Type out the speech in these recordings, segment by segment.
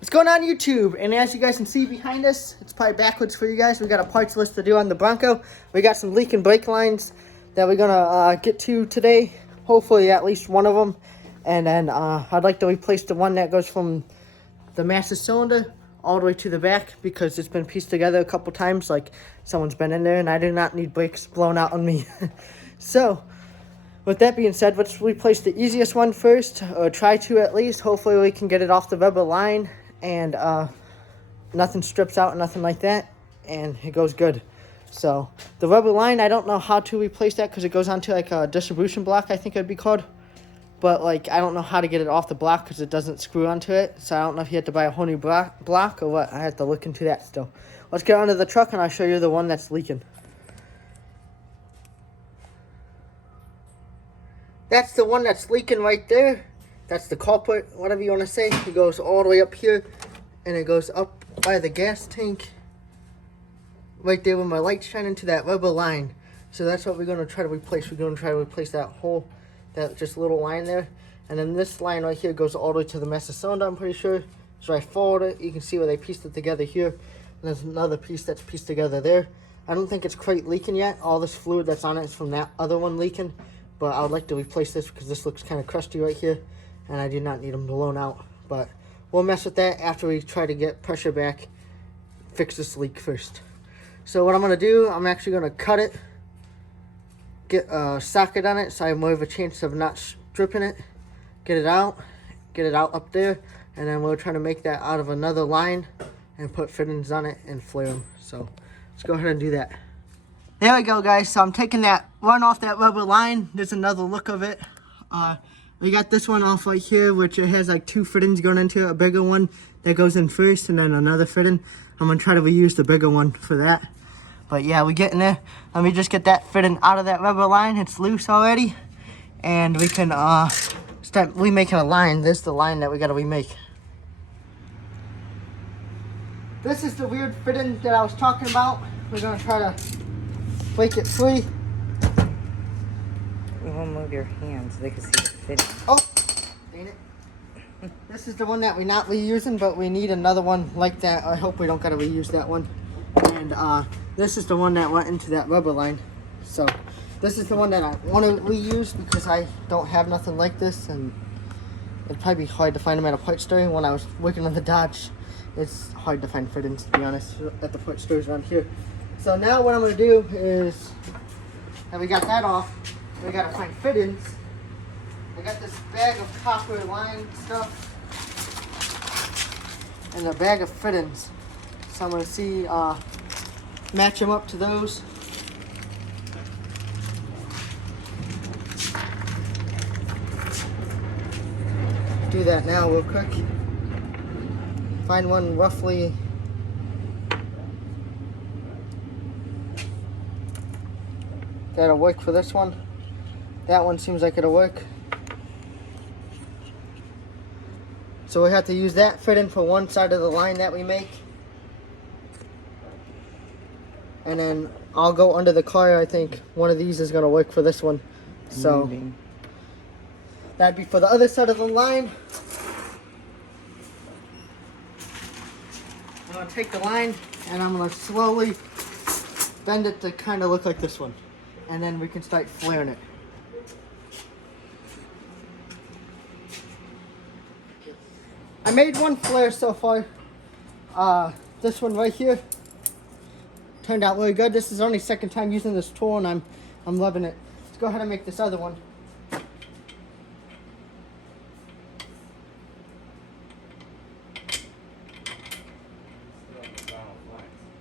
What's going on YouTube? And as you guys can see behind us, it's probably backwards for you guys. We got a parts list to do on the Bronco. We got some leaking brake lines that we're gonna get to today. Hopefully at least one of them. And then I'd like to replace the one that goes from the master cylinder all the way to the back because it's been pieced together a couple times. Like someone's been in there, and I do not need brakes blown out on me. So with that being said, let's replace the easiest one first, or try to at least. Hopefully we can get it off the rubber line and nothing strips out, nothing like that, and it goes good. So the rubber line, I don't know how to replace that because it goes onto like a distribution block, I think it'd be called. But like I don't know how to get it off the block because it doesn't screw onto it. So I don't know if you have to buy a whole new block or what. I have to look into that still. Let's get onto the truck and I'll show you the one that's leaking. That's the one that's leaking right there. That's the culprit, whatever you want to say. It goes all the way up here, and it goes up by the gas tank. Right there where my lights shine into that rubber line. So that's what we're going to try to replace. We're going to try to replace that whole, that just little line there. And then this line right here goes all the way to the master cylinder, I'm pretty sure. So I followed it. You can see where they pieced it together here. And there's another piece that's pieced together there. I don't think it's quite leaking yet. All this fluid that's on it is from that other one leaking. But I would like to replace this because this looks kind of crusty right here. And I do not need them blown out. But we'll mess with that after we try to get pressure back. Fix this leak first. So what I'm going to do, I'm actually going to cut it. Get a socket on it so I have more of a chance of not stripping it. Get it out up there. And then we're trying to make that out of another line. And put fittings on it and flare them. So let's go ahead and do that. There we go, guys. So I'm taking that one off that rubber line. There's another look of it. We got this one off right here, which it has like two fittings going into it. A bigger one that goes in first, and then another fitting. I'm gonna try to reuse the bigger one for that. But yeah, we're getting there. Let me just get that fitting out of that rubber line. It's loose already, and we can start remaking a line. This is the line that we gotta remake. This is the weird fitting that I was talking about. We're gonna try to break it free. You won't move your hands so they can see the fitting. Oh, ain't it? This is the one that we're not reusing, but we need another one like that. I hope we don't gotta reuse that one. And this is the one that went into that rubber line. So this is the one that I want to reuse because I don't have nothing like this, and it'd probably be hard to find them at a parts store. When I was working on the Dodge, it's hard to find fittings, to be honest, at the parts stores around here. So now what I'm gonna do is, that we got that off, we gotta find fittings. I got this bag of copper line stuff and a bag of fittings. So I'm gonna see, match them up to those. Do that now real quick. Find one roughly. That'll work for this one. That one seems like it'll work. So we have to use that fitting for one side of the line that we make. And then I'll go under the car. I think one of these is going to work for this one. So that'd be for the other side of the line. I'm going to take the line and I'm going to slowly bend it to kind of look like this one. And then we can start flaring it. I made one flare so far. This one right here turned out really good. This is only second time using this tool, and I'm loving it. Let's go ahead and make this other one.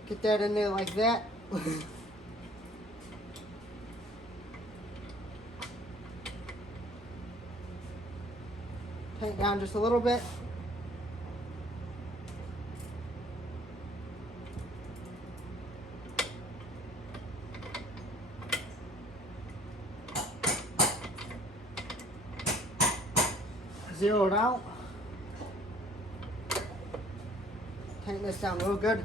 Get that in there like that. Tighten down just a little bit. Zero it out. Tighten this down real good.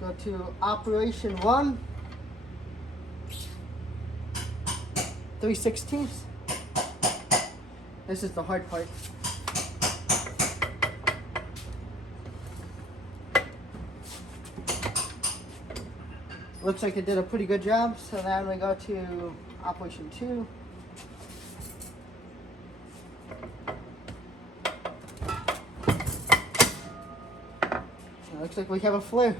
Go to operation 1. 3/16. This is the hard part. Looks like it did a pretty good job. So then we go to operation 2. So it looks like we have a flare.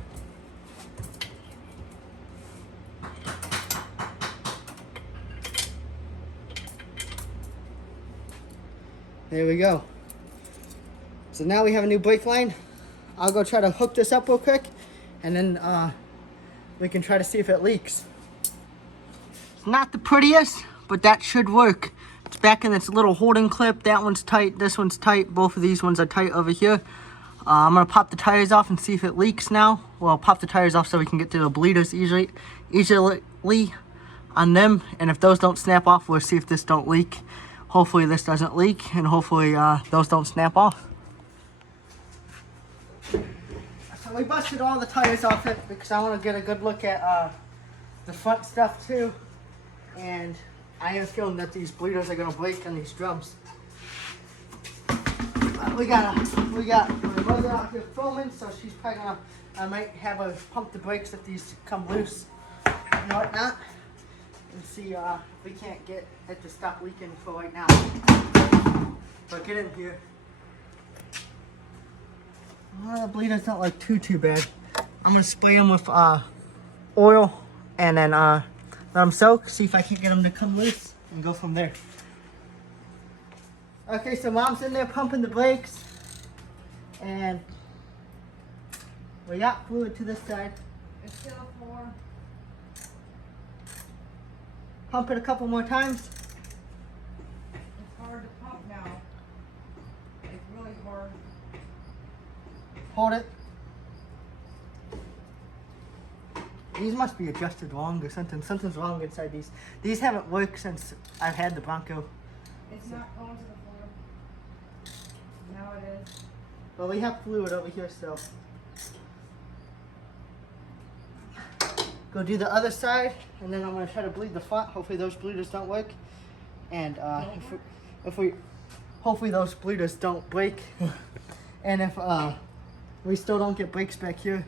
There we go. So now we have a new brake line. I'll go try to hook this up real quick, and then we can try to see if it leaks. It's not the prettiest, but that should work. It's back in its little holding clip. That one's tight, this one's tight. Both of these ones are tight over here. I'm gonna pop the tires off and see if it leaks now. Well, pop the tires off so we can get to the bleeders easily on them. And if those don't snap off, we'll see if this don't leak. Hopefully this doesn't leak, and hopefully those don't snap off. So we busted all the tires off it because I want to get a good look at the front stuff too. And I have a feeling that these bleeders are going to break on these drums. We got my mother out here filming, so she's probably gonna, I might have her pump the brakes if these come loose and whatnot. And see if we can't get it to stop leaking for right now. But get in here. Well, the bleeders don't look too bad. I'm gonna spray them with oil and then let them soak. See if I can get them to come loose and go from there. Okay, so Mom's in there pumping the brakes, and we got fluid to this side. It's still 4. Pump it a couple more times. It's hard to pump now. It's really hard. Hold it. These must be adjusted wrong or something. Something's wrong inside these. These haven't worked since I've had the Bronco. It's not going to the floor. Now it is. Well, we have fluid over here, so. Go do the other side, and then I'm gonna try to bleed the front. Hopefully those bleeders don't work. And hopefully those bleeders don't break. And if we still don't get brakes back here,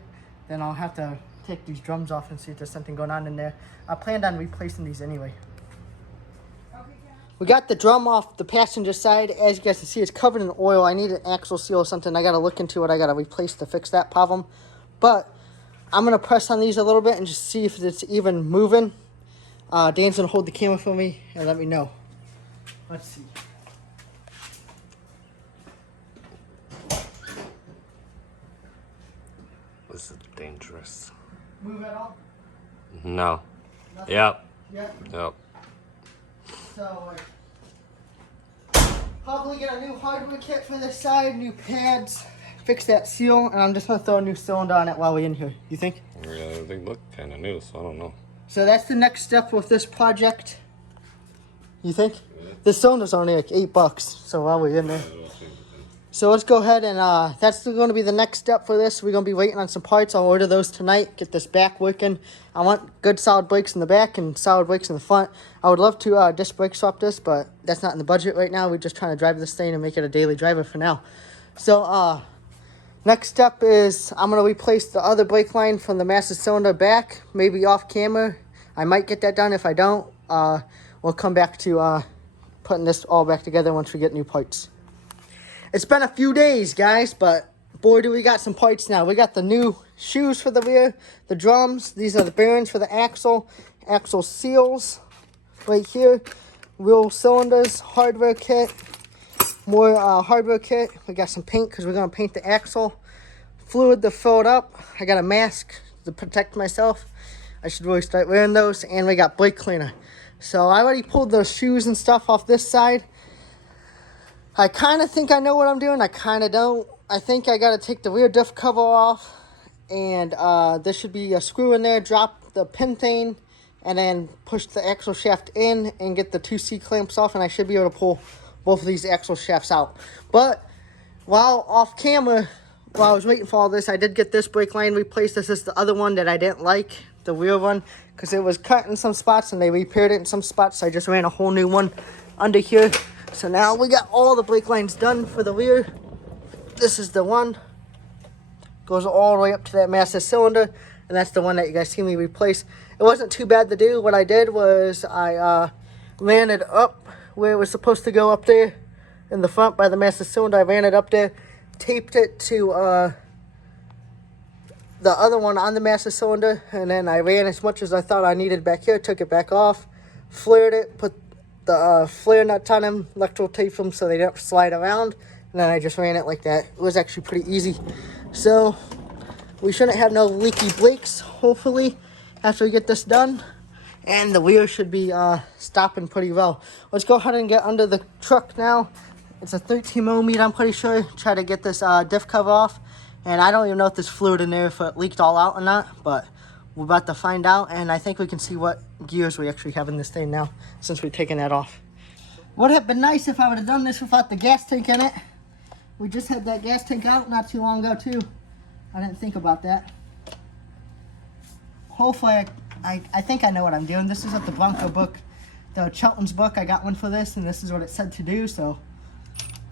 then I'll have to take these drums off and see if there's something going on in there. I planned on replacing these anyway. We got the drum off the passenger side. As you guys can see, it's covered in oil. I need an axle seal or something. I gotta look into it. I gotta replace to fix that problem. But I'm gonna press on these a little bit and just see if it's even moving. Dan's gonna hold the camera for me and let me know. Let's see. This is dangerous. Move at all? No. Nothing? Yep. Yep. So, probably get a new hardware kit for this side, new pads, fix that seal, and I'm just gonna throw a new cylinder on it while we're in here. You think? Yeah, they look kind of new, so I don't know. So that's the next step with this project. You think? The cylinder's only like $8, so while we're in there. So let's go ahead and that's going to be the next step for this. We're going to be waiting on some parts. I'll order those tonight, get this back working. I want good solid brakes in the back and solid brakes in the front. I would love to disc brake swap this, but that's not in the budget right now. We're just trying to drive this thing and make it a daily driver for now. So next step is I'm going to replace the other brake line from the master cylinder back, maybe off camera. I might get that done. If I don't, we'll come back to putting this all back together once we get new parts. It's been a few days, guys, but boy, do we got some parts now. We got the new shoes for the rear, the drums. These are the bearings for the axle seals right here, wheel cylinders, hardware kit, more hardware kit. We got some paint because we're going to paint the axle, fluid to fill it up. I got a mask to protect myself. I should really start wearing those, and we got brake cleaner. So I already pulled those shoes and stuff off this side. I kind of think I know what I'm doing. I kind of don't. I think I got to take the rear diff cover off. And there should be a screw in there. Drop the pin thing. And then push the axle shaft in and get the 2 C-clamps off. And I should be able to pull both of these axle shafts out. But while off camera, while I was waiting for all this, I did get this brake line replaced. This is the other one that I didn't like. The rear one. Because it was cut in some spots and they repaired it in some spots. So I just ran a whole new one under here. So now we got all the brake lines done for the rear. This is the one. Goes all the way up to that master cylinder. And that's the one that you guys see me replace. It wasn't too bad to do. What I did was I ran it up where it was supposed to go up there in the front by the master cylinder. I ran it up there, taped it to the other one on the master cylinder, and then I ran as much as I thought I needed back here, took it back off, flared it, put the flare nuts on them, electrical taped them so they don't slide around, and then I just ran it like that. It was actually pretty easy. So we shouldn't have no leaky brakes, hopefully, after we get this done. And the wheel should be stopping pretty well. Let's go ahead and get under the truck now. It's a 13 millimeter, I'm pretty sure. Try to get this diff cover off. And I don't even know if there's fluid in there, if it leaked all out or not. But we're about to find out. And I think we can see what gears we actually have in this thing now, since we've taken that off. Would have been nice if I would have done this without the gas tank in it. We just had that gas tank out not too long ago, too. I didn't think about that. Hopefully, I think I know what I'm doing. This is at the Bronco book, the Chelton's book. I got one for this, and this is what it said to do. So,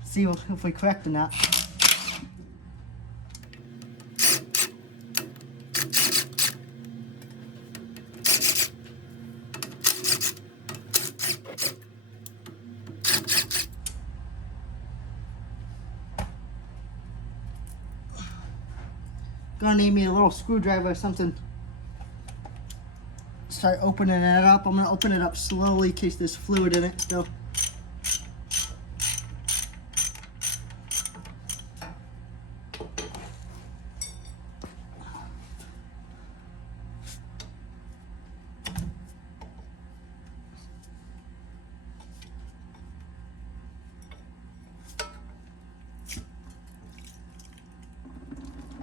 see if we correct or not. Gonna need me a little screwdriver or something. Start opening it up. I'm gonna open it up slowly in case there's fluid in it still.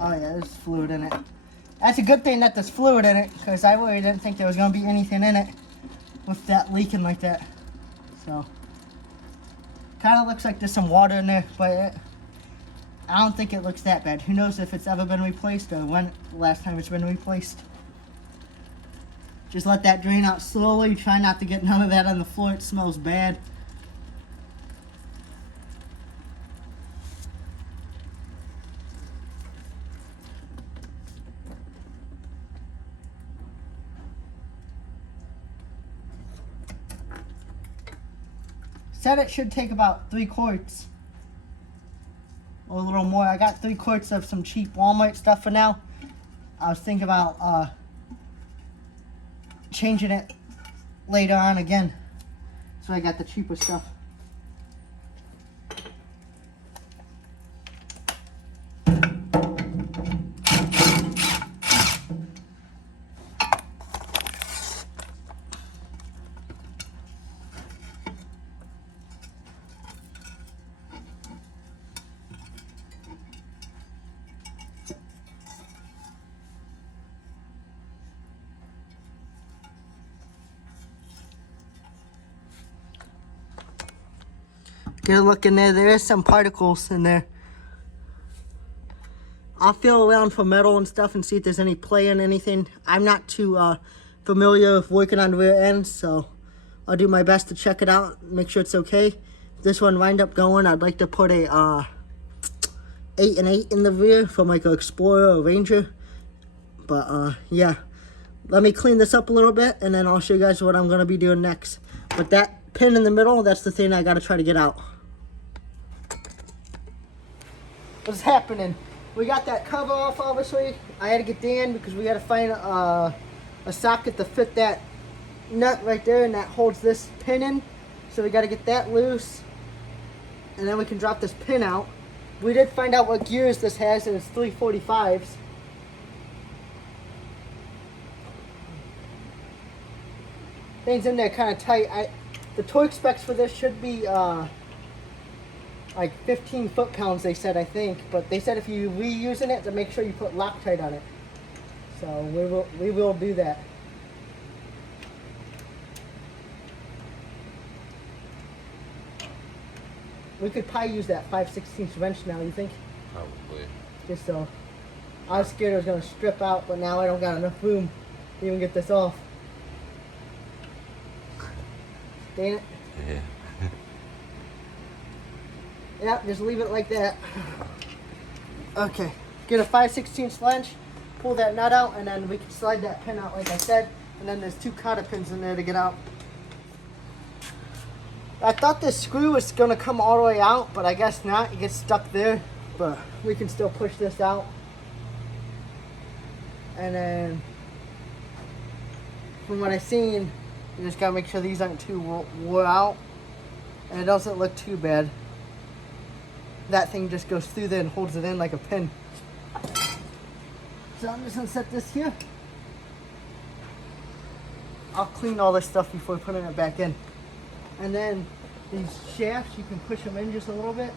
Oh yeah, there's fluid in it. That's a good thing that there's fluid in it, because I really didn't think there was going to be anything in it with that leaking like that. So, kind of looks like there's some water in there, but I don't think it looks that bad. Who knows if it's ever been replaced or when the last time it's been replaced. Just let that drain out slowly. Try not to get none of that on the floor. It smells bad. Said it should take about 3 quarts. Or a little more. I got 3 quarts of some cheap Walmart stuff for now. I was thinking about changing it later on again. So I got the cheaper stuff. Get a look in there. There is some particles in there. I'll feel around for metal and stuff and see if there's any play in anything. I'm not too familiar with working on rear ends, so I'll do my best to check it out, make sure it's okay. If this one wind up going, I'd like to put a 8 and 8 in the rear from like an Explorer or Ranger. But yeah, let me clean this up a little bit and then I'll show you guys what I'm going to be doing next. But that pin in the middle, that's the thing I got to try to get out. What's happening? We got that cover off, obviously. I had to get Dan because we had to find a socket to fit that nut right there, and that holds this pin in. So we got to get that loose, and then we can drop this pin out. We did find out what gears this has, and it's 345s. Things in there kind of tight. The torque specs for this should be like 15 foot-pounds, they said, I think. But they said if you're reusing it, to make sure you put Loctite on it. So we will do that. We could probably use that 5/16 wrench now, you think? Probably. Just so. I was scared it was going to strip out, but now I don't got enough room to even get this off. Dang it. Yeah. Yep, just leave it like that. Okay, get a 5/16 wrench, pull that nut out, and then we can slide that pin out like I said. And then there's 2 cotter pins in there to get out. I thought this screw was gonna come all the way out, but I guess not. It gets stuck there, but we can still push this out. And then, from what I've seen, you just gotta make sure these aren't too wore out, and it doesn't look too bad. That thing just goes through there and holds it in like a pin. So I'm just gonna set this here. I'll clean all this stuff before putting it back in. And then these shafts, you can push them in just a little bit.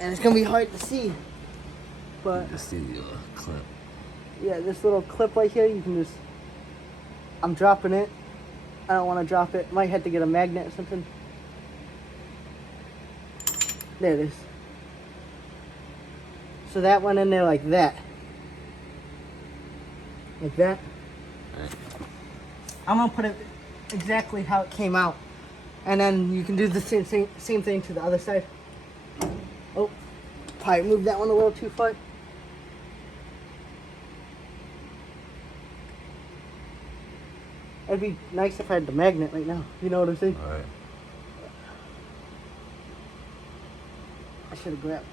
And it's gonna be hard to see, but Just the clip. yeah, this little clip right here, you can just, I'm dropping it. I don't want to drop it. Might have to get a magnet or something. There it is. So that went in there like that. Like that. Right. I'm gonna put it exactly how it came out. And then you can do the same thing to the other side. Oh, probably moved that one a little too far. It'd be nice if I had the magnet right now. You know what I'm saying? All right. I should have grabbed.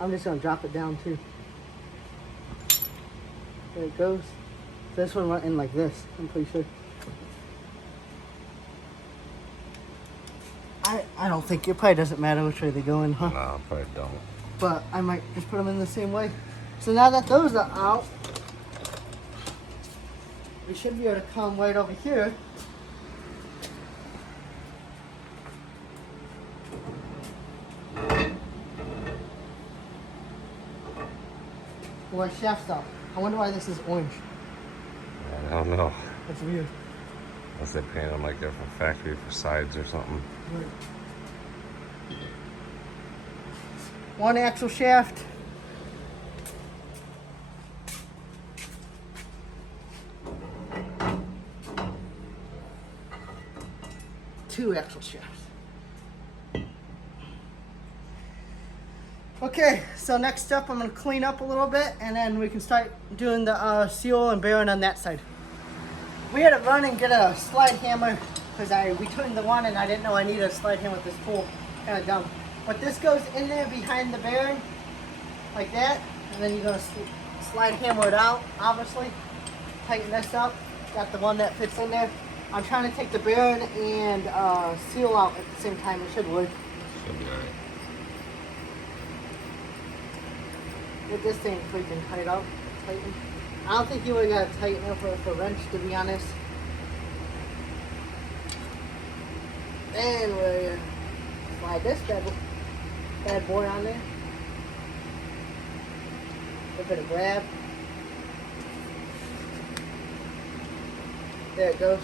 I'm just gonna drop it down too. There it goes. This one went in like this, I'm pretty sure. I don't think, it probably doesn't matter which way they go in, huh? No, probably don't. But I might just put them in the same way. So now that those are out, we should be able to come right over here. Where shaft's off. I wonder why this is orange. I don't know. That's weird. Unless they paint them like they're from factory for sides or something. Weird. One axle shaft. Two axle shafts. Okay, so next up I'm going to clean up a little bit and then we can start doing the seal and bearing on that side. We had to run and get a slide hammer because we turned the one and I didn't know I needed a slide hammer with this tool. Kind of dumb. But this goes in there behind the bearing, like that, and then you're going to slide hammer it out, obviously. Tighten this up. Got the one that fits in there. I'm trying to take the bearing and seal out at the same time. It should work. Should be all right. Get this thing freaking tighten. I don't think you would got to tighten it with a wrench, to be honest. And we're slide this bad boy on there. Give it a grab. There it goes.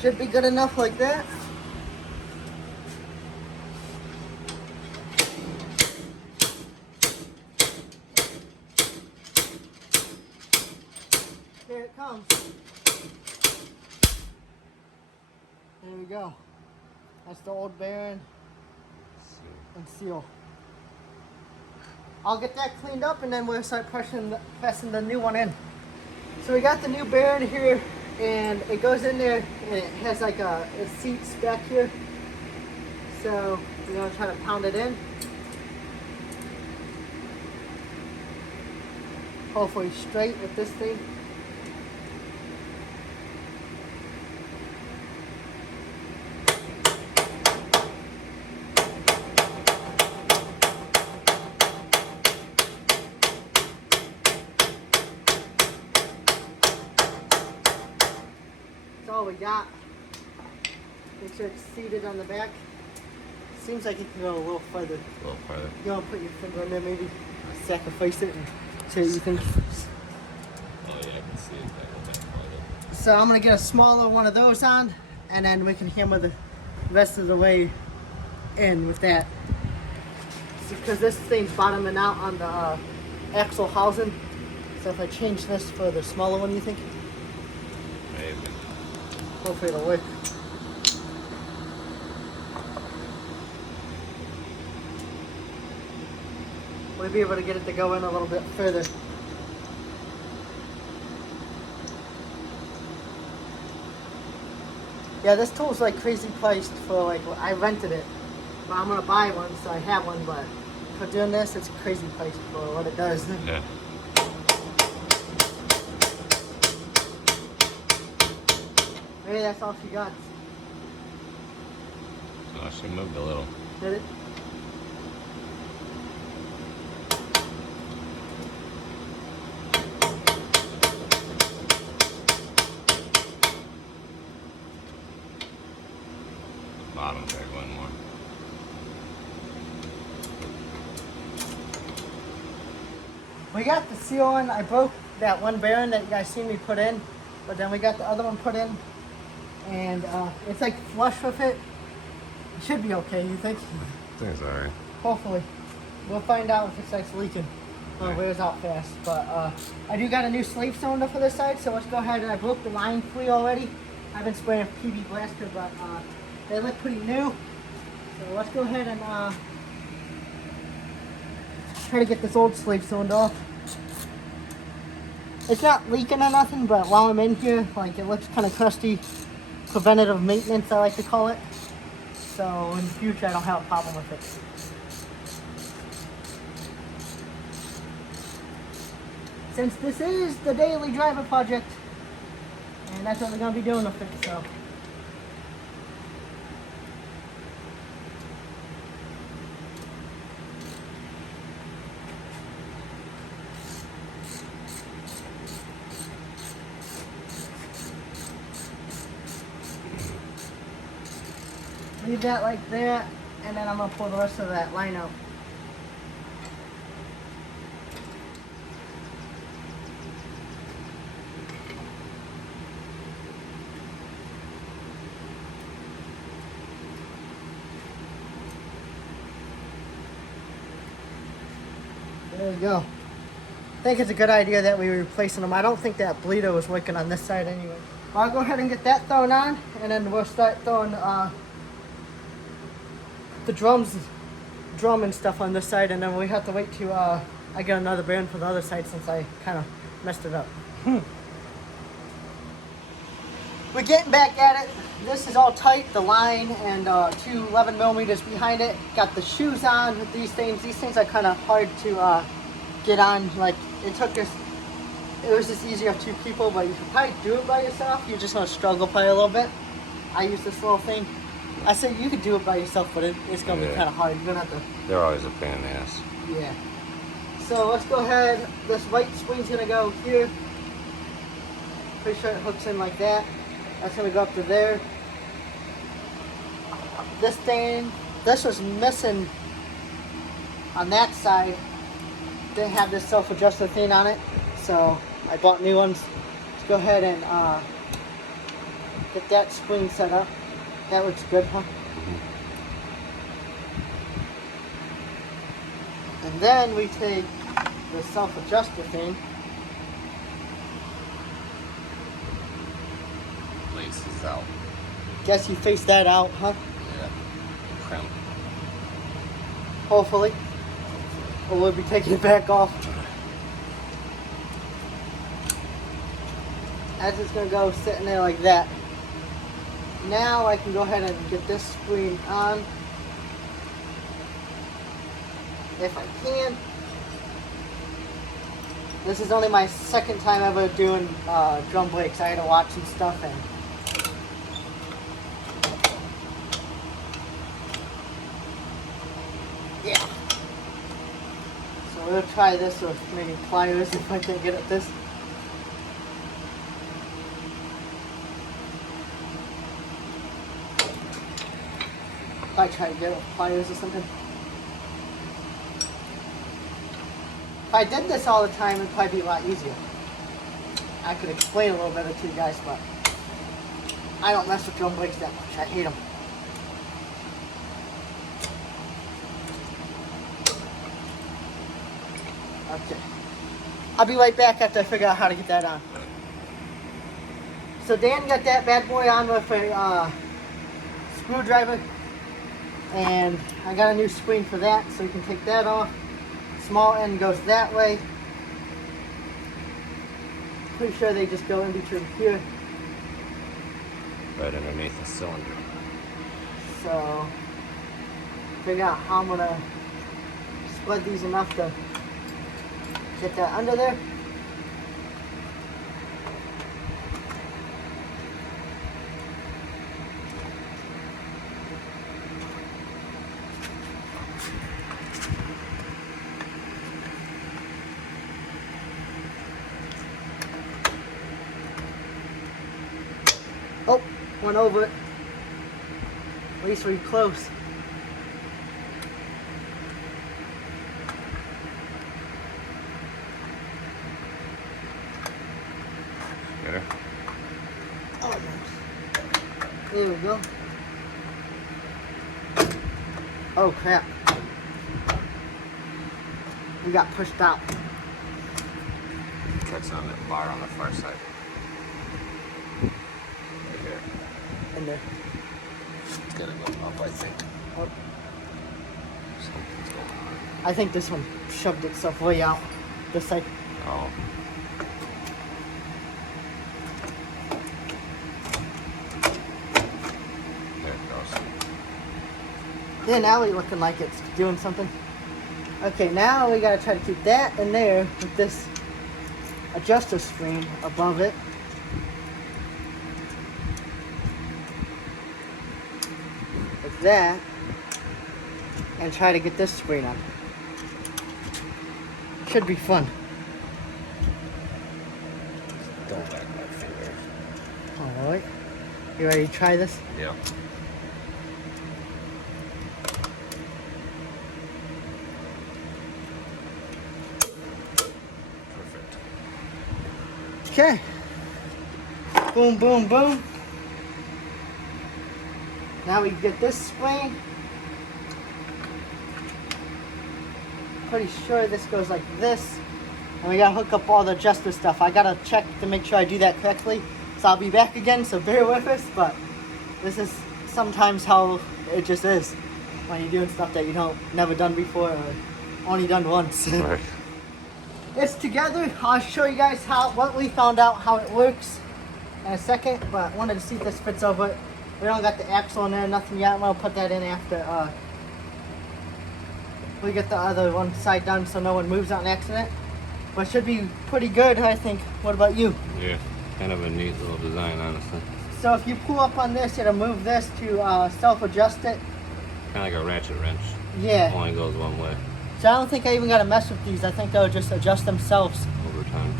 Should be good enough like that. Here it comes. There we go. That's the old bearing and seal. I'll get that cleaned up and then we'll start pressing the new one in. So we got the new bearing here. And it goes in there and it has like a seats back here. So we're gonna try to pound it in. Hopefully straight with this thing. All we got. Make sure it's seated on the back. Seems like it can go a little further. A little farther. You want to put your finger in there maybe? Sacrifice it and see what you think. Oh yeah, I can see it that a little bit farther. So I'm gonna get a smaller one of those on, and then we can hammer the rest of the way in with that. Because this thing's bottoming out on the axle housing. So if I change this for the smaller one, you think? Maybe. Hopefully it'll work. We'll be able to get it to go in a little bit further. Yeah, this tool's like crazy priced for like, I rented it. But I'm gonna buy one, so I have one, but for doing this, it's crazy priced for what it does. Yeah. Maybe that's all she got. Oh, she moved a little. Did it? Bottom there going more. We got the seal on. I broke that one bearing that you guys seen me put in, but then we got the other one put in, and it's like flush with it. It should be okay, you think? I think it's alright. Hopefully. We'll find out if it starts leaking or wears out fast. But I do got a new slave cylinder for this side, so let's go ahead. And I broke the line free already. I've been spraying PB Blaster, but they look pretty new. So let's go ahead and try to get this old slave cylinder off. It's not leaking or nothing, but while I'm in here, like, it looks kind of crusty. Preventative maintenance, I like to call it. So in the future, I don't have a problem with it. Since this is the daily driver project, and that's what we're going to be doing with it, so. Leave that like that, and then I'm going to pull the rest of that line out. There we go. I think it's a good idea that we were replacing them. I don't think that bleeder was working on this side anyway. Well, I'll go ahead and get that thrown on, and then we'll start throwing the drum and stuff on this side, and then we have to wait till I get another bearing for the other side since I kind of messed it up. We're getting back at it. This is all tight, the line and 2 11mm behind it. Got the shoes on with these things. These things are kind of hard to get on. Like, it was just easier with 2 people, but you can probably do it by yourself. You're just gonna struggle probably a little bit. I use this little thing. I said you could do it by yourself, but it's gonna be kind of hard. You're gonna have to. They're always a pain in the ass. Yeah. So let's go ahead. This white spring's gonna go here. Pretty sure it hooks in like that. That's gonna go up to there. This was missing on that side. Didn't have this self-adjusted thing on it, so I bought new ones. Let's go ahead and get that spring set up. That looks good, huh? And then we take the self-adjuster thing. Laces out. Guess you face that out, huh? Yeah. Crimp. Hopefully. Or we'll be taking it back off. That's just gonna go sitting there like that. Now I can go ahead and get this spring on. If I can. This is only my second time ever doing drum brakes. I had to watch some stuff and yeah. So we'll try this with maybe pliers if I can't get at this. I try to get it with pliers or something. If I did this all the time, it'd probably be a lot easier. I could explain a little better to you guys, but I don't mess with drum brakes that much. I hate them. Okay. I'll be right back after I figure out how to get that on. So Dan got that bad boy on with a screwdriver. And I got a new screen for that, so you can take that off. Small end goes that way. Pretty sure they just go in between here. Right underneath the cylinder. So, figure out how I'm gonna spread these enough to get that under there. Oh, went over it. At least we're close. Better? Almost. There we go. Oh crap. We got pushed out. That's on that bar on the far side. Right here. In there. It's gonna go up, I think. Oh, Something's going on. I think this one shoved itself way out. This side. Oh. There it goes. Yeah, now we looking like it's doing something. Okay, now we gotta try to keep that in there with this adjuster screen above it. Like that. And try to get this screen on. Should be fun. Don't back my finger. Alright. You ready to try this? Yeah. Perfect. Okay. Boom, boom, boom. Now we get this spring. Pretty sure this goes like this. And we gotta hook up all the adjuster stuff. I gotta check to make sure I do that correctly. So I'll be back again, so bear with us. But this is sometimes how it just is when you're doing stuff that you never done before or only done once. Right. It's together. I'll show you guys what we found out how it works in a second, but wanted to see if this fits over it. We don't got the axle in there, nothing yet. I'm gonna put that in after we get the other one side done so no one moves out an accident. But it should be pretty good, I think. What about you? Yeah. Kind of a neat little design, honestly. So if you pull up on this, it'll move this to self-adjust it. Kind of like a ratchet wrench. Yeah. Only goes one way So I don't think I even gotta mess with these. I think they'll just adjust themselves. over time.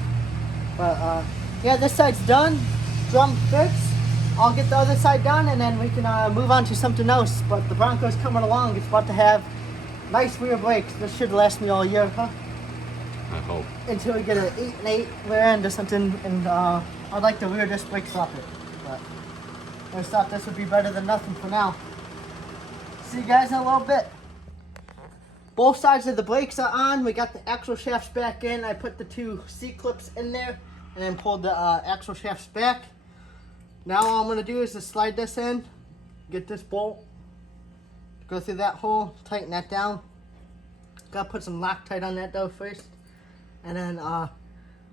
But yeah, this side's done. Drum fits. I'll get the other side done and then we can move on to something else. But the Bronco's coming along. It's about to have nice rear brakes. This should last me all year, huh? I hope. Until we get an 8 and 8 rear end or something. And I'd like the rear disc brakes off it. But I just thought this would be better than nothing for now. See you guys in a little bit. Both sides of the brakes are on. We got the axle shafts back in. I put the 2 C-clips in there and then pulled the axle shafts back. Now all I'm going to do is just slide this in, get this bolt, go through that hole, tighten that down. Got to put some Loctite on that though first. And then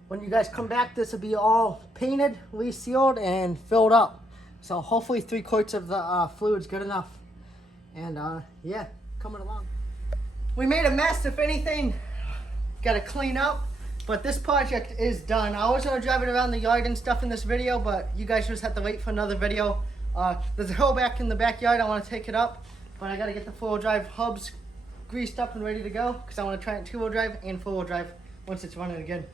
when you guys come back, this will be all painted, resealed, and filled up. So hopefully 3 quarts of the fluid's good enough. And yeah, coming along. We made a mess, if anything. Got to clean up. But this project is done. I was going to drive it around the yard and stuff in this video, but you guys just have to wait for another video. There's a hill back in the backyard. I want to take it up, but I got to get the 4-wheel drive hubs greased up and ready to go because I want to try it 2-wheel drive and 4-wheel drive once it's running again.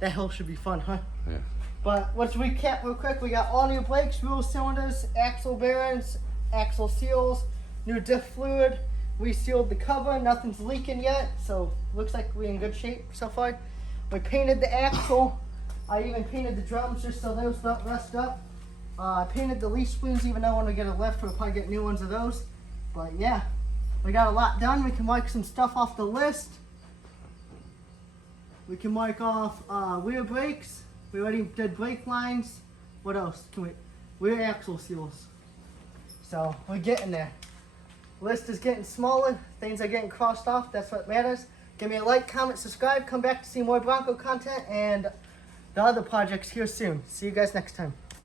That hill should be fun, huh? Yeah. But let's recap real quick. We got all new brakes, wheel cylinders, axle bearings, axle seals, new diff fluid. We sealed the cover. Nothing's leaking yet, so looks like we're in good shape so far. We painted the axle. I even painted the drums just so those don't rust up. I painted the leaf spoons, even though when we get a lift, we'll probably get new ones of those. But yeah, we got a lot done. We can mark some stuff off the list. We can mark off rear brakes. We already did brake lines. What else can we? Rear axle seals. So we're getting there. List is getting smaller. Things are getting crossed off. That's what matters. Give me a like, comment, subscribe. Come back to see more Bronco content and the other projects here soon. See you guys next time.